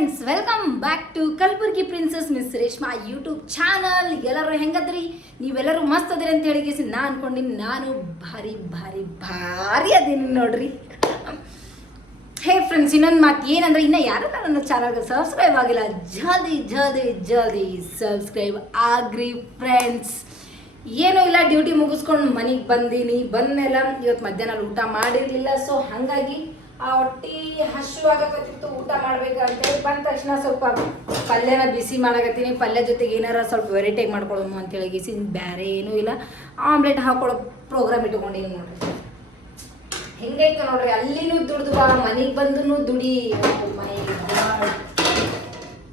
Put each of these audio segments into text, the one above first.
Friends welcome back to Kalburgi princess miss Reshma YouTube channel ಎಲ್ಲರೂ ಹೆಂಗದ್ರಿ? ನೀವೆಲ್ಲರೂ ಮಸ್ತ್ ಅದ್ರಿ ಅಂತ ಹೇಳಿ ಕೇಸಿ ನಾ ಅನ್ಕೊಂಡಿನಿ. ನಾನು ಭಾರಿ ಭಾರಿ ಭಾರಿ ಅದೀನಿ ನೋಡ್ರಿ. ಹೇ ಫ್ರೆಂಡ್ಸ್ ಇನ್ನೊಂದು ಮಾತು ಏನಂದ್ರೆ, ಇನ್ನು ಯಾರು ನನ್ನ ಚಾನಲ್ಗೆ ಸಬ್ಸ್ಕ್ರೈಬ್ ಆಗಿಲ್ಲ, ಜಲ್ದಿ ಜಲ್ದಿ ಜಲ್ದಿ ಸಬ್ಸ್ಕ್ರೈಬ್ ಆಗ್ರಿ ಫ್ರೆಂಡ್ಸ್ ಏನೂ ಇಲ್ಲ ಡ್ಯೂಟಿ ಮುಗಿಸ್ಕೊಂಡು ಮನೆಗೆ ಬಂದೀನಿ. ಬಂದ್ಮೇಲೆ ಇವತ್ತು ಮಧ್ಯಾಹ್ನ ಊಟ ಮಾಡಿರಲಿಲ್ಲ. ಸೊ ಹಾಗಾಗಿ ಹೊಟ್ಟಿ ಆಗಕತ್ತಿತ್ತು ಊಟ ಮಾಡ್ಬೇಕು ಅಂತೇಳಿ ಬಂದ ತಕ್ಷಣ ಸ್ವಲ್ಪ ಪಲ್ಯನ ಬಿಸಿ ಮಾಡಕತ್ತೀನಿ. ಪಲ್ಯ ಜೊತೆಗೆ ಏನಾರ ಸ್ವಲ್ಪ ವೆರೈಟಿಯಾಗಿ ಮಾಡ್ಕೊಳ್ಳೋಣ ಅಂತೇಳಿ ಗಿಸಿ ಬೇರೆ ಏನೂ ಇಲ್ಲ. ಆಮ್ಲೆಟ್ ಹಾಕೊಳ್ಳೋ ಪ್ರೋಗ್ರಾಮ್ ಇಟ್ಕೊಂಡಿನಿ ನೋಡ್ರಿ. ಹೆಂಗೈತೆ ನೋಡ್ರಿ, ಅಲ್ಲಿನೂ ದುಡ್ದು ಬಾ, ಮನೆಗೆ ಬಂದು ದುಡಿ.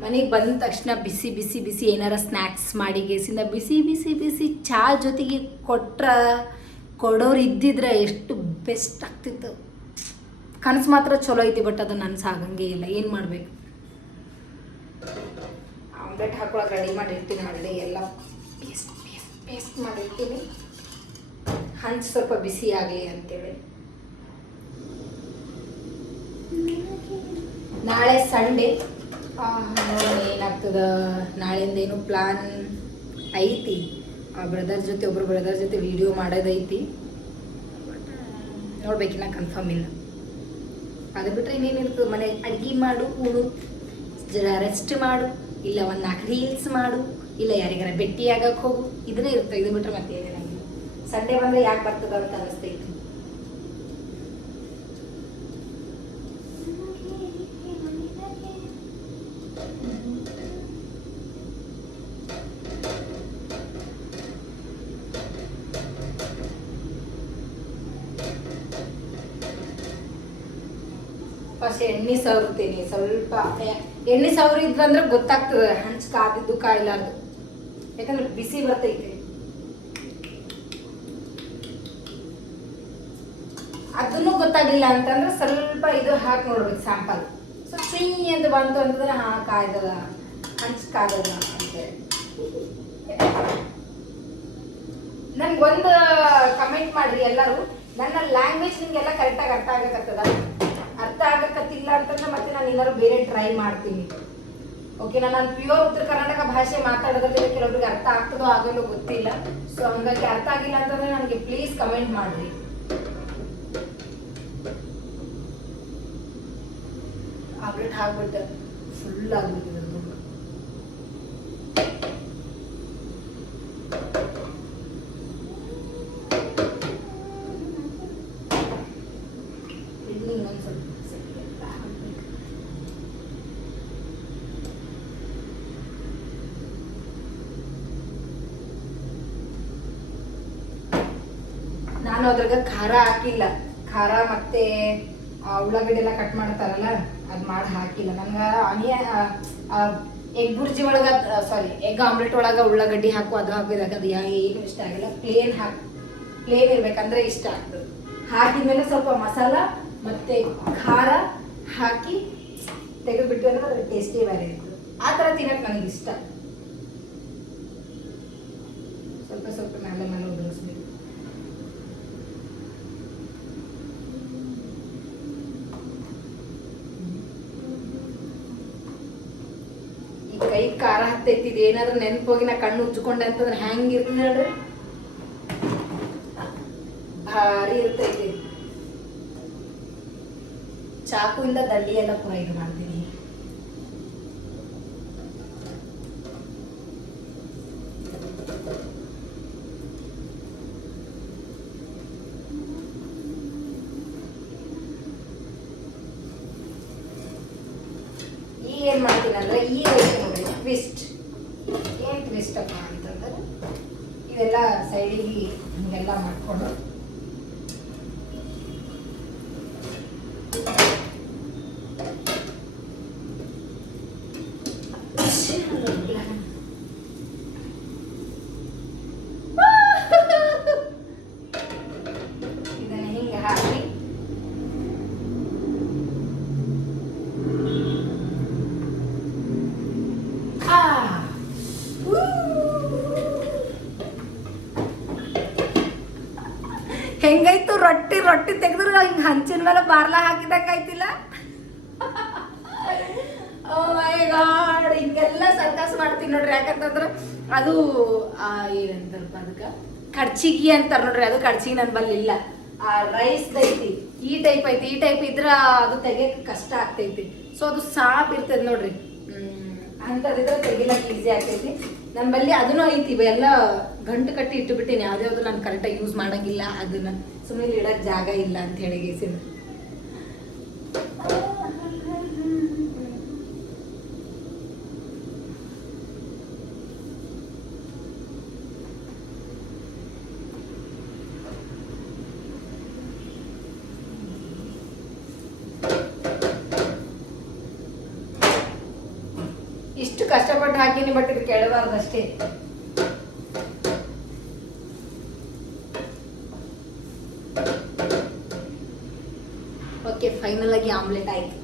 ಮನೆಗೆ ಬಂದ ತಕ್ಷಣ ಬಿಸಿ ಬಿಸಿ ಬಿಸಿ ಏನಾರ ಸ್ನ್ಯಾಕ್ಸ್ ಮಾಡಿ, ಗೇಸಿಂದ ಬಿಸಿ ಬಿಸಿ ಬಿಸಿ ಚಾ ಜೊತೆಗೆ ಕೊಟ್ರ, ಕೊಡೋರು ಇದ್ದಿದ್ರೆ ಎಷ್ಟು ಬೆಸ್ಟ್ ಆಗ್ತಿತ್ತು. ಕನಸು ಮಾತ್ರ ಚಲೋ ಐತಿ ಬಟ್ ಅದು ಆಗಂಗೆ ಇಲ್ಲ. ಏನು ಮಾಡಬೇಕು? ಆಮ್ಲೆಟ್ ಹಾಕೊಳಕ್ಕೆ ರೆಡಿ ಮಾಡಿರ್ತೀನಿ ಆಲ್ರೆಡಿ ಎಲ್ಲ. ಪೇಸ್ಟ್ ಪೇಸ್ಟ್ ಪೇಸ್ಟ್ ಮಾಡಿರ್ತೀನಿ. ಹಂಚ್ ಸ್ವಲ್ಪ ಬಿಸಿ ಆಗಲಿ ಅಂತೇಳಿ. ನಾಳೆ ಸಂಡೇ. ಏನಾಗ್ತದ. ನಾಳೆಯಿಂದ ಏನು ಪ್ಲಾನ್ ಐತಿ. ಆ ಬ್ರದರ್ ಜೊತೆ ಒಬ್ಬರು ಬ್ರದರ್ ಜೊತೆ ವಿಡಿಯೋ ಮಾಡೋದೈತಿ. ನೋಡ್ಬೇಕಿನ್ನ ಕನ್ಫರ್ಮ್ ಇಲ್ಲ. ಅದು ಬಿಟ್ಟರೆ ಇನ್ನೇನಿರ್ತದೆ ಮನೆ ಅಡ್ಗೆ ಮಾಡು, ಉಣು ರೆಸ್ಟ್ ಮಾಡು, ಇಲ್ಲ ಒಂದು ನಾಲ್ಕು ರೀಲ್ಸ್ ಮಾಡು, ಇಲ್ಲ ಯಾರಿಗಾರ ಭೇಟಿ ಆಗಕ್ಕೆ ಹೋಗು ಇದನ್ನೇ ಇರ್ತದೆ. ಇದು ಬಿಟ್ಟರೆ ಮತ್ತೆ ಏನೇನಾಗಿಲ್ಲ ಸಂಡೇ ಬಂದರೆ ಯಾಕೆ ಬರ್ತದ ಅಂತ ಅನಿಸ್ತೈತಿ ಫಸ್ಟ್ ಎಣ್ಣೆ ಸವರ್ತೀನಿ ಸ್ವಲ್ಪ ಎಣ್ಣೆ ಎಣ್ಣೆ ಸವರಿದ್ರಂದ್ರೆ ಗೊತ್ತಾಗ್ತದೆ. ಹಂಚ್ ಕಾದಿದ್ದು ಕಾಯಿಲಾರ್ದು ಯಾಕಂದ್ರೆ ಬಿಸಿ ಬರ್ತೈತೆ. ಅದನ್ನು ಗೊತ್ತಾಗಿಲ್ಲ ಅಂತಂದ್ರೆ ಸ್ವಲ್ಪ ಇದು ಹಾಕಿ ನೋಡ್ಬೇಕು ಸ್ಯಾಂಪಲ್ ಸೊ ಸಿಹಿ ಅಂತ ಬಂತು ಅಂತಂದ್ರೆ ಹಾ ಕಾಯ್ದದ ಹಂಚ್ ಕಾದದ ಅಂತೇಳಿ ನನ್ಗೊಂದು ಕಮೆಂಟ್ ಮಾಡ್ರಿ ಎಲ್ಲರೂ. ನನ್ನ ಲ್ಯಾಂಗ್ವೇಜ್ ನಿಮ್ಗೆಲ್ಲ ಕರೆಕ್ಟಾಗಿ ಅರ್ಥ ಆಗಕತ್ತದ? ಅರ್ಥ ಅಂತಂದ್ರೆ ಮತ್ತೆ ನಾನು ಏನಾದ್ರು ಬೇರೆ ಟ್ರೈ ಮಾಡ್ತೀನಿ. ಓಕೆ ನಾನು ಪ್ಯೂರ್ ಉತ್ತರ ಕರ್ನಾಟಕ ಭಾಷೆ ಮಾತಾಡೋದ್ರಲ್ಲಿ ಕೆಲವರಿಗೆ ಅರ್ಥ ಆಗ್ತದೋ ಆಗಲ್ಲೋ ಗೊತ್ತಿಲ್ಲ. ಸೊ ಹಂಗಾಗಿ ಅರ್ಥ ಆಗಿಲ್ಲ ಅಂತಂದ್ರೆ ನನಗೆ ಪ್ಲೀಸ್ ಕಮೆಂಟ್ ಮಾಡ್ರಿ. ಆಗ್ಬಿಟ್ಟು. ಫುಲ್ ಆಗ್ಬಿಟ್ಟಿದೆ ಅದು. ಇಲ್ಲಿ ಇನ್ನೊಂದ್ ಸ್ವಲ್ಪ ಸಕ್ಕರೆ ಹಾಕ್ಬೇಕು. ನಾನು ಅದ್ರಾಗ ಖಾರ ಹಾಕಿಲ್ಲ. ಖಾರ ಮತ್ತೆ ಉಳ್ಳಾಗಡ್ಡೆ ಎಲ್ಲ ಕಟ್ ಮಾಡ್ತಾರಲ್ಲ, ಅದ್ ಮಾಡಿ ಹಾಕಿಲ್ಲ. ನಂಗೆ ಅನಿಯ ಎಗ್ ಬುರ್ಜಿ ಒಳಗ ಸಾರಿ ಎಗ್ ಆಮ್ಲೆಟ್ ಒಳಗ ಉಳ್ಳಾಗಡ್ಡಿ ಹಾಕು, ಅದು ಹಾಕಿದಾಗ ಅದು ಯಾ, ಏನು ಇಷ್ಟ ಆಗಿಲ್ಲ. ಪ್ಲೇನ್ ಹಾಕಿ ಪ್ಲೇನ್ ಇರ್ಬೇಕಂದ್ರೆ ಇಷ್ಟ ಆಗ್ತದೆ. ಹಾಕಿದ್ಮೇಲೆ ಸ್ವಲ್ಪ ಮಸಾಲ ಮತ್ತೆ ಖಾರ ಹಾಕಿ ತೆಗೆದುಬಿಟ್ಟು ಅಂದ್ರೆ ಅದ್ರ ಟೇಸ್ಟೇ ಬೇರೆ ಇರ್ತದೆ ಆ ತರ ತಿನ್ನಕ್ಕೆ ನನಗೆ ಇಷ್ಟ ಸ್ವಲ್ಪ ಸ್ವಲ್ಪ ಮೇಲೆ ಮೇಲೆ ಉದುರಿಸ್ಬೇಕು ಈ ಕೈ ಖಾರ ಹತ್ತೈತಿ ಇದು ಏನಾದ್ರೂ ನೆನಪೋಗಿ ನಾ ಕಣ್ಣು ಉಜ್ಕೊಂಡೆ ಅಂತಂದ್ರೆ ಹೆಂಗ್ ಇರ್ತದೆ ನೋಡ್ರಿ ಭಾರಿ ಇರ್ತೈತಿ. ಚಾಕುವಿಂದ ದಂಡಿ ಎಲ್ಲ ಪೂರ ಇದು ಮಾಡ್ತೀನಿ. ಏನ್ ಮಾಡ್ತೀನಿ ನೋಡ್ರಿ ಟ್ವಿಸ್ಟ್ ಏನು ಟ್ವಿಸ್ಟ್ ಅಪ್ಪ ಅಂತಂದ್ರೆ ಇವೆಲ್ಲ ಸೈಡಿಗೆ ಹಿಂಗೆಲ್ಲ ಮಾಡ್ಕೊಂಡು ಇದನ್ನ ಹಿಂಗೆ ಹಾಕಿ ಆ ಹೆಂಗೈತು ರೊಟ್ಟಿ ರೊಟ್ಟಿ ತೆಗೆದ್ರು ಹಿಂಗೆ ಹಂಚಿನ ಮೇಲೆ ಬಾರ್ಲ ಹಾಕಿದಂಗೆ ಆಯ್ತಿಲ್ಲ. ಹಿಂಗೆಲ್ಲ ಮೈ ಮಾಡ್ತೀನಿ ನೋಡ್ರಿ. ಯಾಕಂತಂದ್ರೆ ಅದು ಏನಂತಾರಪ್ಪ ಅದಕ್ಕೆ? ಕಡ್ಚಿಗಿ ಅಂತಾರ ನೋಡ್ರಿ. ಅದು ಕಡ್ಚಿಗಿ ನನ್ನ ಬಲ್ಲಿ ಇಲ್ಲ. ಆ ರೈಸ್ ಐತಿ. ಈ ಟೈಪ್ ಐತಿ. ಈ ಟೈಪ್ ಇದ್ರ ಅದು ತೆಗಿಯಕ್ಕೆ ಕಷ್ಟ ಆಗ್ತೈತಿ. ಸೊ ಅದು ಸಾಪ್ ಇರ್ತದೆ ನೋಡ್ರಿ. ಅಂಥದ್ದಿದ್ರೆ ತೆಗಿಲಕ್ಕೆ ಈಸಿ ಆಗ್ತೈತಿ. ನಮ್ಮಲ್ಲಿ ಅದನ್ನು ಐತಿ ಇವೆಲ್ಲ ಗಂಟು ಕಟ್ಟಿ ಇಟ್ಟುಬಿಟ್ಟಿನಿ. ಯಾವುದೇ ಯಾವ್ದು ನಾನು ಕರೆಕ್ಟಾಗಿ ಯೂಸ್ ಮಾಡಂಗಿಲ್ಲ, ಅದನ್ನ ಸುಮ್ಮನೆ ಇಡೋಕ್ಕೆ ಜಾಗ ಇಲ್ಲ ಅಂತ ಹೇಳಿ ಗೇಸಿನ ಇಷ್ಟು ಕಷ್ಟಪಟ್ಟು ಹಾಕಿನಿ ಬಟ್ ಇದು ಕೆಡಬಾರ್ದಷ್ಟೇ. ಓಕೆ ಫೈನಲ್ ಆಗಿ ಆಮ್ಲೆಟ್ ಆಯ್ತು.